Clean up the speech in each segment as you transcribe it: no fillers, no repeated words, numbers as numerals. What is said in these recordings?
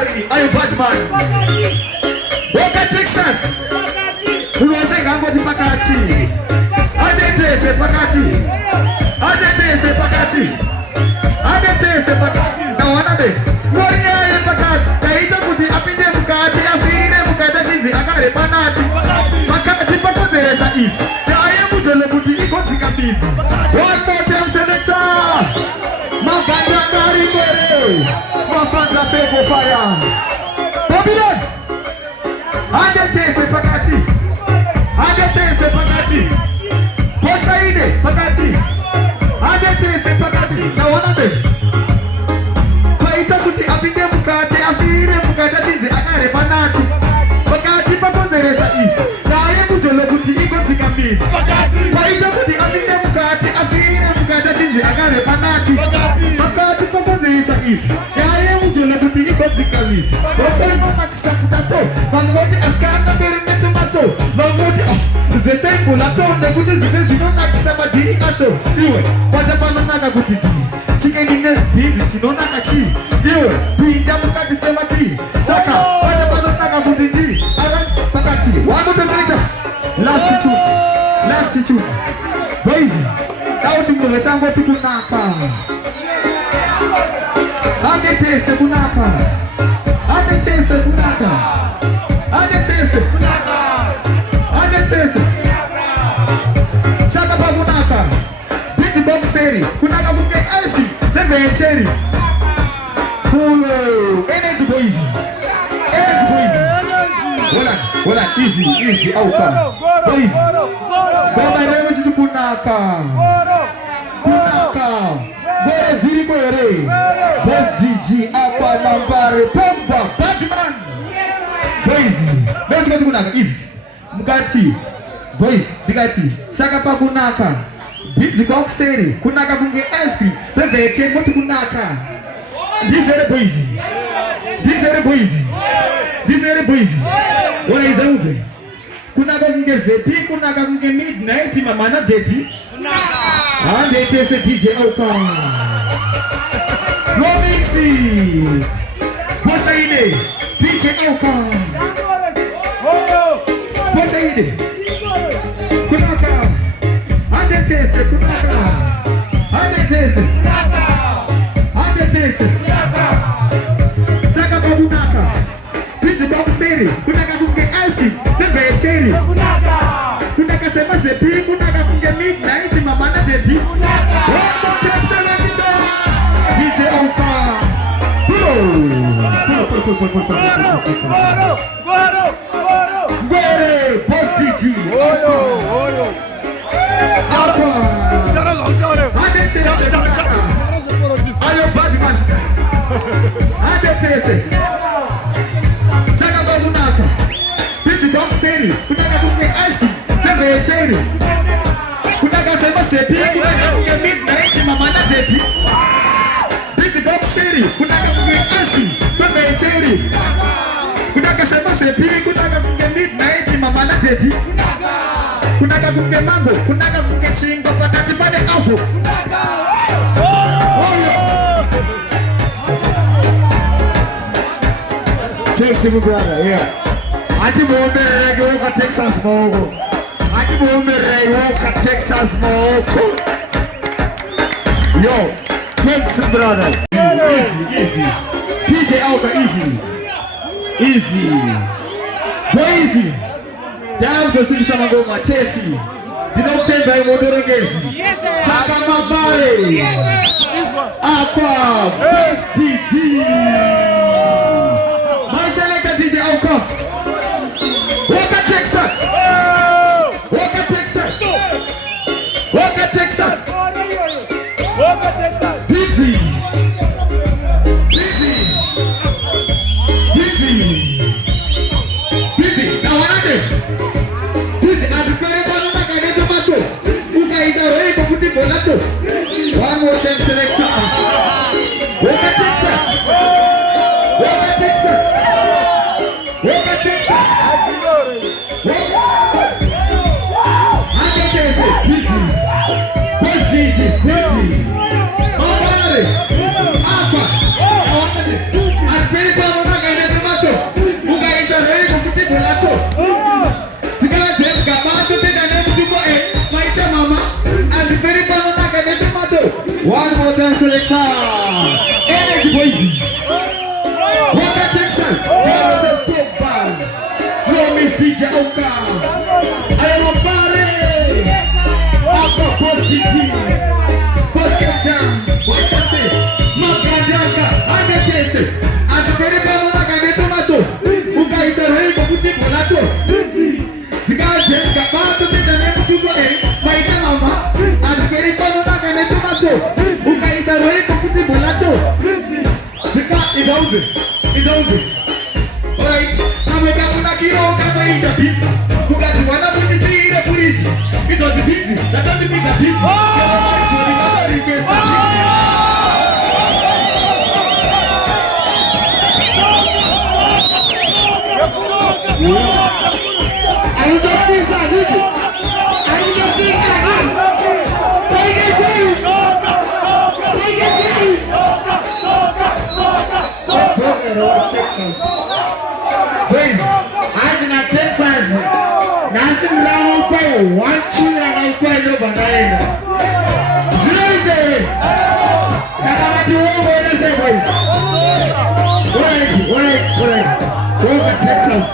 Mambari, ayo Batman. Woka Texas. Uwase gango di pakati. Adetese pakati. Adetese pakati. Adetese pakati. Na wanade. Ngoria ye pakati. Kaita kuti apinde mukati afire mukata tizi akare panati. Pakati pakozeresa ishi. Aye mujole kuti ikonzi kabiti. One more time selector. Maganda ngari kwere. Mafanta feko fire. Babylon. Adetese pakati. Adetese pakati. Posaide pakati. Adetese pakati. Na wanade. Kaita kuti apinde mukati afire mukata tizi akare panati. Pakati pakozeresa ishi. Aye mujole kuti ikonzi kabiti. Kaita kuti apinde mukati afire mukata tizi akare panati. Pakati pakozeresa ishi. Aye mujole kuti ikonzi kabiti. Okolo makisakutato. Vangote askana berume tomato. Vangote zesengu lato. Nekuti zute zinona kisamadiri ato. Iwe watapano naga kuti jini. Chikeni ne binzi sinona kachi. Iwe pinda mukati semati. Saka watapano naga kuti jini. Aran pakati. Wagote selekta. Last two. Last two. Boizi. Kauti mwe sango tukunaka. Adetese kunaka. Adetese kunaka. Adetese kunaka. Adetese Saka kunaka. Biti boxeri. Kunaka kuke ice. Lebe cherry. Full energy boys. Energy boys. Wala easy auka. Boys. Baba leo chitu kunaka. Kunaka. Bora ziri kwere. Boss DJ apa Mambari Pamba Batman. Boys. Leo chitu kunaka easy. Mukati. Boys, digati. Saka pa kunaka. Biti boxeri. Kunaka kunge ice cream. Lebe cherry motu kunaka. Dijere boys. Dijere boys. Dijere boys. Wala izauze. Kunaka kunge zepi, kunaka kunge midnight mamana deti. Kunaka. Andetese DJ auka. Romixi. Posaide. DJ auka. Posaide. Kunaka. Andetese kunaka. Andetese. Andetese. Saka kunaka. Pizza boxeri. Kunaka kunge ice. Lebe cherry. Kunaka sema zepi. Kunaka kunge midnight mamana deti. One more time selector. DJ Oka. Gwere. Boss DJ. Oyo. Ayo Batman. Adetese. Saka kunaka. Pizza boxeri. Kunaka kunge ice. Lebe cherry. Kunaka sema sepi. Kunaka kunge midnight mamana deti. Pizza boxeri. Kunaka kunge ice. Lebe cherry. Kunaka sema sepi. Kunaka kunge midnight mamana deti. Kunaka kunge mango. Kunaka kunge chingo pakati pade afu. Thanks to my brother, yeah. Ati bombe rege woka Texas mogo. Ati bombe rege woka Texas mogo. Yo, thanks brother. Easy. DJ Alka easy. Boy. Danzo sisi ngoma tefi. Dinotemba mhondoro ngezi. Saka Mambari. Aqua Best DJ. My selector DJ Alka. Woka Texas. Woka Texas. Busy. Now what are busy. Atukere bwana kagete macho. Ukaita wewe kwa kuti bonacho. One more time selector. Woka Texas. selector. Energy boys. What that takes us? Because of top band. Yo, Miss DJ Oka. I am a party. Upper positive. Positive. What I say? Magandanga. I'm a taste. As a very bad one, I get tomato. Uga is a very good potato. Zigaje, Gabato, the name to play. My mama. As a very bad one, I get tomato. Uga is a very good potato. Ziga is out. It's over. Alright, now we got to kill all the pizza. Who got to one up to see the police? It was the pizza. That doesn't mean the pizza. I will get pizza, did you? I will get pizza, did you? Take it for you. Take it for you. Texas. Please, I'm in Texas. Nothing wrong with one children and quite over nine. Zero. I do over the same way. Wait. Over Texas.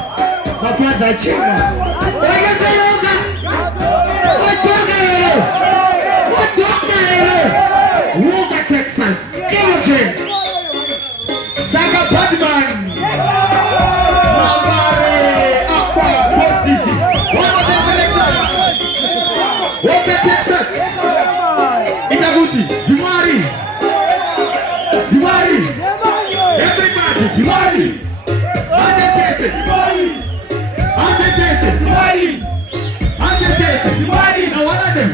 My father, children. What you say, Logan? What talking? Over Texas. Give it. Saka Batman. Mambare Aqua Postis. One more time selection. Okay, Texas. Itaguti. Jimari. Everybody. Jimari. Jimari. Now one of them.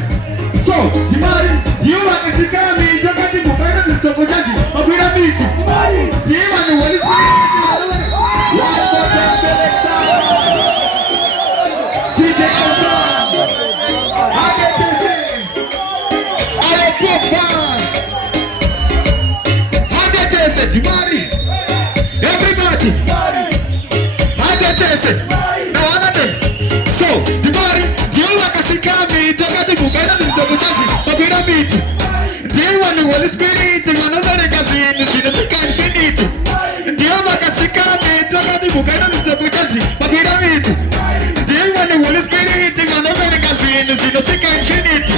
So, Jimari, do you want to see me? Don't get the book. I don't know what to do. But we are meeting. Jimari. Do you want to what is one more time selector. DJ Alpha. I get to say. I pop one. I get to say. Jimari. Everybody. I get to say. Now one of them. So, Jimari, do you want to see me? Don't get the book. I don't know what to do. But we are meeting. Do you want the Holy Spirit? Another cousin, she doesn't can't finish. Do you want to see me? Don't get the book. I don't know what to do. But we are meeting. Do you want the Holy Spirit? Another cousin, she doesn't can't finish.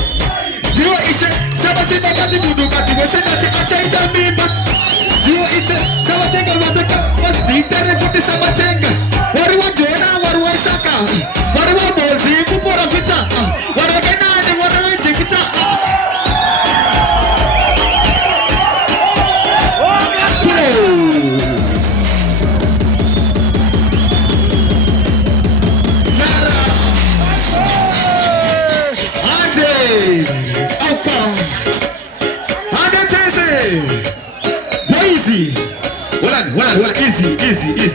Do you want to say that the book got to say that I change the member? Do you eat something about the what's it that I put this up a tank? What do you want, Jonah? What do I suck? What do I want? Who put a pizza? What do I get now? What do I take pizza?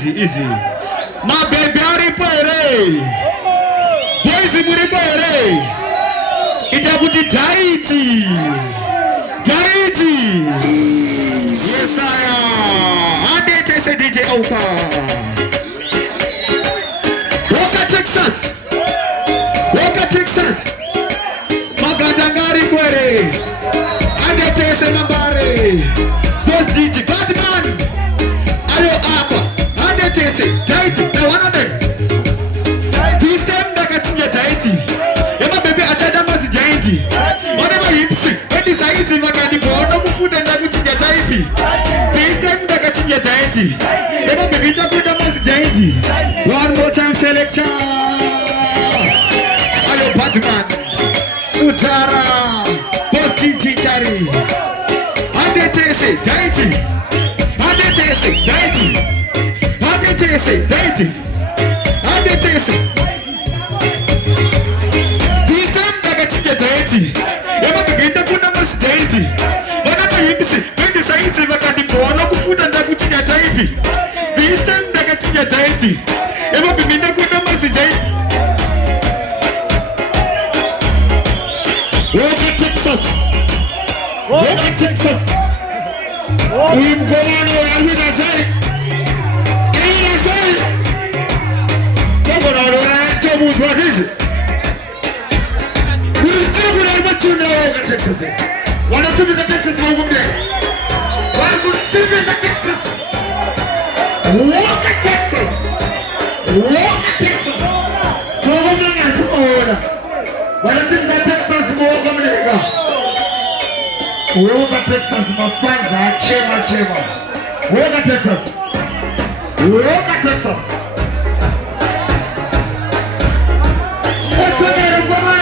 Easy. My baby, boys, it's a good diety. Yes, I am. I did say DJ Oka. Walker, Texas. Magadangari Quere. I did say Mambare. Boss DJ Batman. Ayo Aqua. Diety, now one of them. This time, I got to get diety. Emma baby, I tried to make diety. Whatever you say, when this I use, I got the board of food and I go to get diety. This time, I got to get diety. Emma baby, I got to make diety. One more time, selection. Ayo Batman, Utara, Posti Chichari. Ande Tese, diety. Dating. I'm the taste. This time I got to get dating. Emma begin to put numbers dating. Whatever you say, when the science is like a born of food and I put in a dating. This time I got to get dating. Emma begin to put numbers dating. Walk in Texas. We're going around with us. What is it? We'll tell you what you know, Texas. What is the Texas over there? Texas mafanza chema chema. Woka Texas. Woka Texas. Otogere ngoma.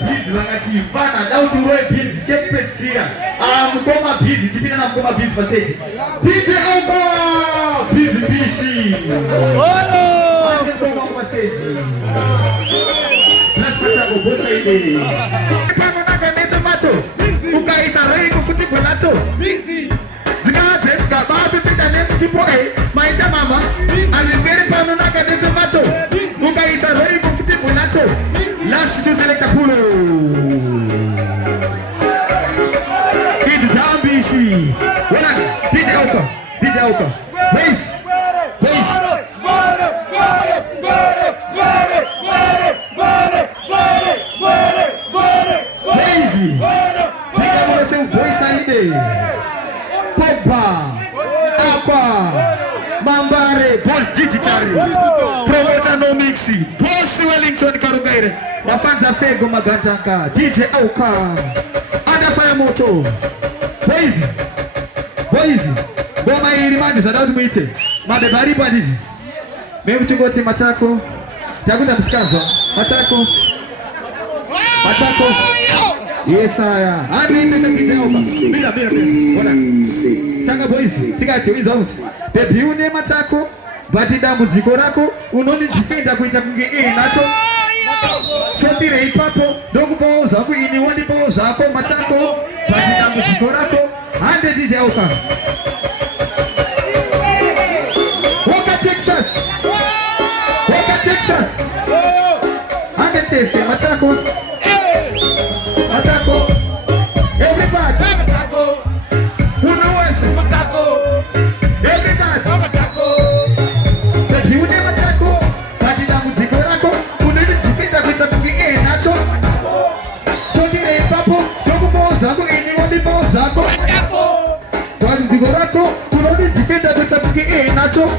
Beats wakati bana na uturoe beats kepetsira. Mkoma beats chipina na mkoma beats passage. DJ Alba beats bishi. Anje mkoma passage. Nasipata kubosa ile. Pano nakanete mato. Ukaita rei kufuti polato. Zikate kabatu tidane tipo maita mama. Alibere pano nakanete mato. Ukaita rei kufuti polato. Last to select a pulo. It's Zambishi. Wala DJ Alka. DJ Alka. Bass. Mambare, boss digital, promoter no mixi, boss Wellington Karugaire, wafanza fego magantanka, DJ Auka, Adafaya moto, boys, goma hili maji sadauti mwite, madebari pa DJ, mimi chugoti matako, takuta msikanzo, matako, yes aya, ito DJ Auka, bila, Sanga boys, tikati wizo out. Baby une matako, bati damu ziko rako, unoni defender kuita kunge nacho. Shoti rei papo, dogu bao zako ini wani bao zako matako, bati damu ziko rako, ande DJ Auka. Woka Texas. Ande tese matako. Everybody. Zako, kwa mzigo wako, unarudi jifenda tutabuki nacho.